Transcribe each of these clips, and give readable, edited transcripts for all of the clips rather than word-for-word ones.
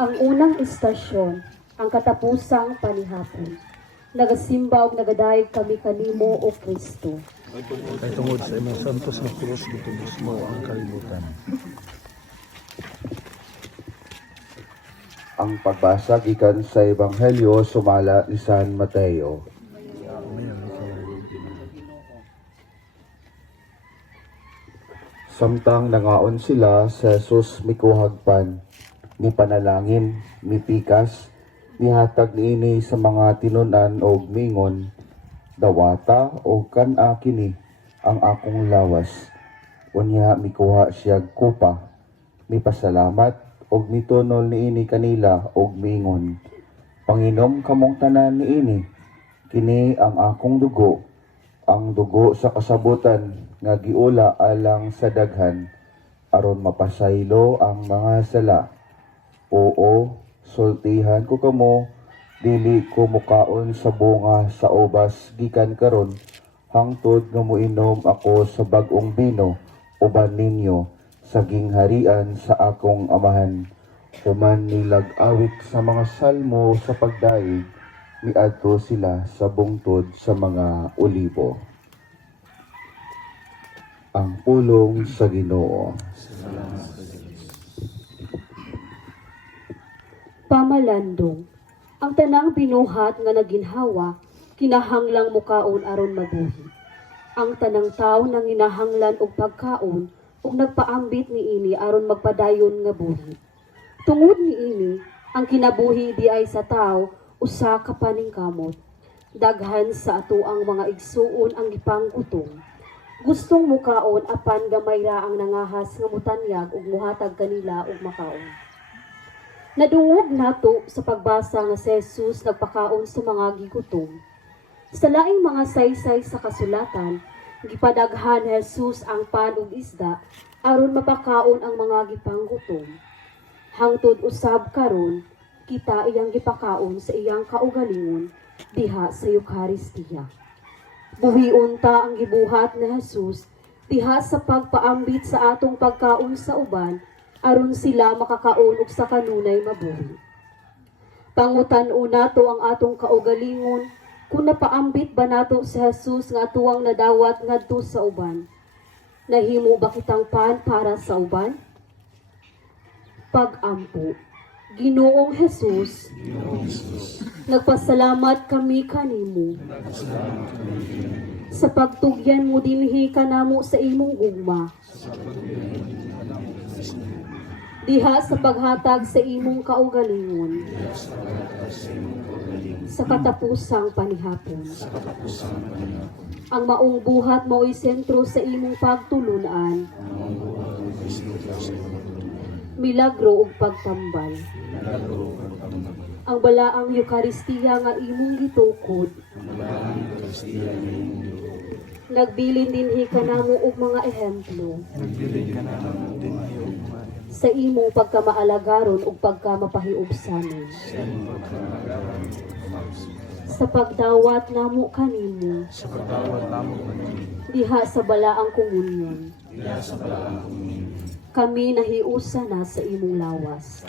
Ang unang istasyon, ang katapusang panihapon. Nagasimba ug nagadayeg kami kanimo o Kristo. Kay tungod sa imong santos nga krus gitugis mo ang kalibutan. Ang pagbasa gikan sa Ebanghelyo sumala ni San Mateo. Samtang nangaon sila sa Jesus mikuhag pan, ni panalangin, ni pikas, nihatag niini sa mga tinunan og mingon, dawata o kan-a kini ang akong lawas. Unya mikuha siya kupa, ni pasalamat og mitunol niini kanila og mingon, Panginom kamong tanan niini, kini ang akong dugo, ang dugo sa kasabutan nga giula alang sa daghan aron mapasaylo ang mga sala. Oo, sultihan ko kamo, dili ko mukaon sa bunga sa ubas gikan karon hangtod nga moinom ako sa bag-ong bino uban ninyo sa gingharian sa akong amahan. Human nilag awit sa mga salmo sa pagdaig, miadto sila sa bungtod sa mga olibo. Ang pulong sa Ginoo. Pamalandong. Ang tanang binuhat nga naginhawa, kinahanglang mukaon aron mabuhi. Ang tanang tawo nang ginahanglan og pagkaon ug nagpaambit niini aron magpadayon nga buhi. Tungod niini, ang kinabuhi di ay sa tawo usa ka paningkamot. Daghan sa ato ang mga igsuon ang gipanggutom. Gustong mukaon apan gamay ra ang nangahas nga mutanyag ug muhatag kanila og makaon. Nadungog nato sa pagbasa nga si Jesus nagpakaon sa mga gigutom. Sa laing mga saysay sa kasulatan, gipadaghan ni Jesus ang pan ug isda aron mapakaon ang mga gipanggutom. Hangtod usab karon, kita iyang gipakaon sa iyang kaugalingon diha sa Eucharistia. Buhion ta ang gibuhat ni Jesus diha sa pagpaambit sa atong pagkaon sa uban aron sila makakaon og sa kanunay mabuhi. Pangutan-o nato ang atong kaugalingon kung napaambit ba nato si Jesus nga atuang nadawat ngadto sa uban. Nahimo ba kitang pan para sa uban? Pag-ampo. Ginoong Jesus, nagpasalamat kami kanimo sa pagtugyan mo dinhi kanamo sa imong gugma. Diha sa paghatag sa imong kaugalingon sa katapusang panihapon. Ang maong buhat mao'y sentro sa imong pagtulunan. Milagro ug pagtambal. Ang balaang Eucharistia nga imong gitukod. Nagbilin dinhi kanamo og mga ehemplo. Sa imong pagkamaalagaron ug pagkamapahiubsanon. Sa pagdawat namo kanimo. Diha sa balaang komunyon. Kami nahiusa na sa imong lawas.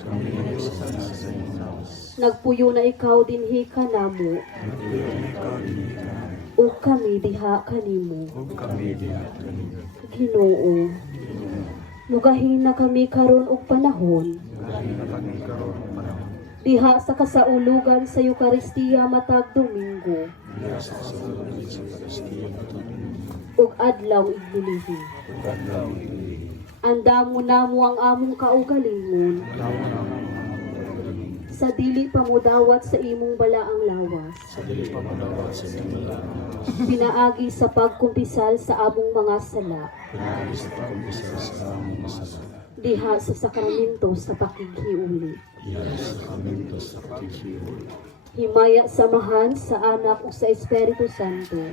Nagpuyo na ikaw dinhi kanamo. O kami diha kanimo. Ginoo, lugahin na kami karon og panahon. Diha sa kasaulugan sa Eucharistia matag Domingo. Ug adlaw igbilihi. Andamo namo ang among kaugalingon. Sa dili pamudawat sa imong balaang lawas. Pinaagi sa pagkumpisal sa among mga sala. Diha sa sakramento sa pakighiuli. Himaya samahan sa anak ug sa Espiritu Santo.